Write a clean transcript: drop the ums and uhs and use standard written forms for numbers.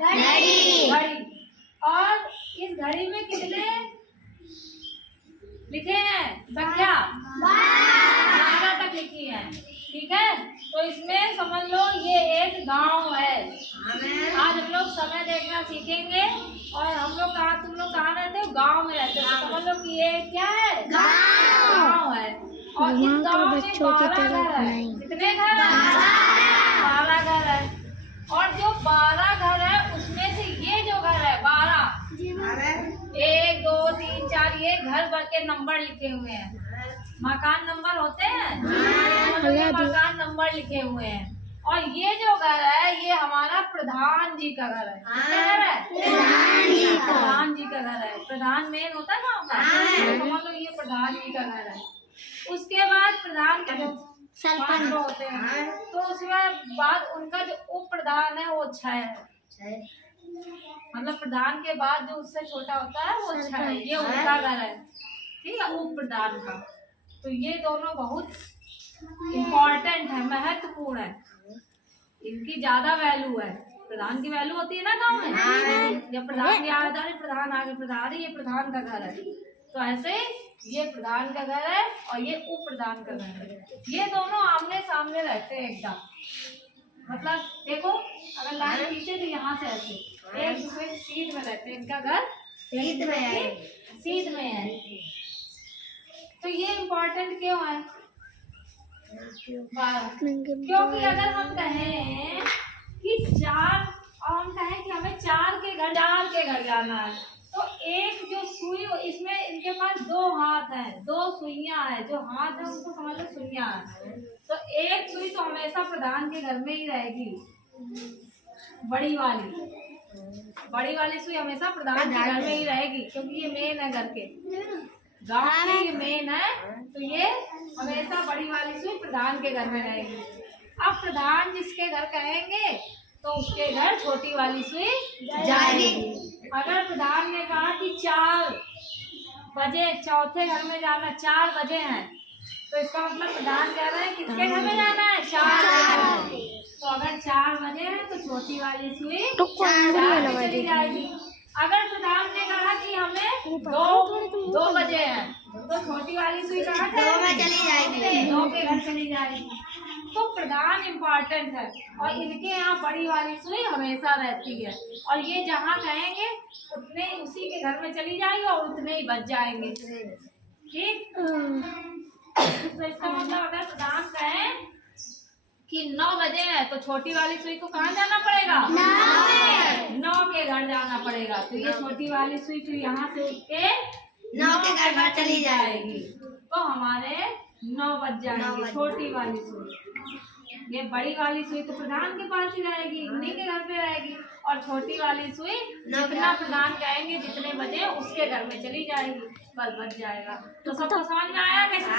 घड़ी। घड़ी। और इस घड़ी में कितने लिखे हैं संख्या? 12 तक लिखी है। ठीक है, तो इसमें समझ लो ये एक गांव है। आज हम लोग समय देखना सीखेंगे। और हम लोग कहाँ, तुम लोग कहाँ रहते हो? गांव में रहते हो। तो समझ लो कि ये क्या है? गांव है। और इस गांव में 12 घर है। कितने घर है? 12 घर है। और जो 12 घर है उसमें से ये जो घर है 12, 1 2 3 4, ये घर भर के नंबर लिखे हुए हैं। मकान नंबर होते हैं, ये मकान नंबर लिखे हुए हैं। और ये जो घर है ये हमारा प्रधान जी का घर है। किसका घर है? प्रधान जी का घर है। प्रधान मेन होता है गाँव का, समझ लो ये प्रधान जी का घर है। उसके बाद प्रधान का जो सरपंच होते हैं, तो उसके बाद उनका जो उप प्रधान है वो 6 है। मतलब प्रधान के बाद जो उससे छोटा होता है वो 6 है। ये उनका घर है। ठीक है, उप प्रधान का। तो ये दोनों बहुत इम्पोर्टेंट है, महत्वपूर्ण है। इनकी ज्यादा वैल्यू है। प्रधान की वैल्यू होती है ना गाँव में, जब प्रधान याद आए, प्रधान आगे प्रधान, ये प्रधान का घर है। तो ऐसे ये प्रधान का घर है और ये उप प्रधान का घर है। ये दोनों आमने सामने रहते हैं एकदम। मतलब देखो, अगर लाइन खींचे तो यहाँ से ऐसे एक दूसरे की सीध में रहते हैं। इनका घर सीध में है। तो ये इम्पोर्टेंट क्यों है? क्योंकि अगर हम कहें कि 4, और हम कहें कि हमें 4 के घर जाना है, तो एक जो सुई, इसमें इनके पास 2 हाथ हैं, 2 सुइयां हैं। जो हाथ है उनको समझ लो सुइयां है। तो एक सुई तो हमेशा प्रधान के घर में ही रहेगी, बड़ी वाली सुई हमेशा प्रधान के घर में ही रहेगी, क्योंकि ये मेन है घर के, गाँव में ये मेन है। तो ये हमेशा बड़ी वाली सुई प्रधान के घर में रहेगी। अब प्रधान जिसके घर कहेंगे तो उसके घर छोटी वाली सुई जाएगी। अगर प्रधान ने कहा कि 4 बजे चौथे घर में जाना, 4 बजे हैं, तो इसका मतलब प्रधान कह रहे हैं किसके घर में जाना है? 4 बजे। तो अगर 4 बजे है तो छोटी वाली सुई 4 बजे चली जाएगी। अगर प्रधान ने कहा कि हमें 2 बजे है, तो छोटी वाली सुई कहाँ 2 में चली जाएगी, 2 के घर चली जाएगी। तो प्रधान इम्पोर्टेंट है और इनके यहाँ बड़ी वाली सुई हमेशा रहती है। और ये जहाँ कहेंगे उतने उसी के घर में चली जाएगी और उतने ही बच जाएंगे। ठीक, तो इसका मतलब अगर प्रधान कहें कि 9 बजे है, तो छोटी वाली सुई को कहाँ जाना पड़ेगा? 9 के घर जाना पड़ेगा। तो ये छोटी वाली सुई फिर यहाँ से उठ के 9 के घर पर चली जाएगी, तो हमारे 9 बज जाएंगे। छोटी वाली सुई, ये बड़ी वाली सुई तो प्रधान के पास ही रहेगी, उन्हीं के घर पे रहेगी। और छोटी वाली सुई जितना प्रधान कहेंगे जितने बजे उसके घर में चली जाएगी, बस बच जाएगा। तो सबको समझ में आया कैसे?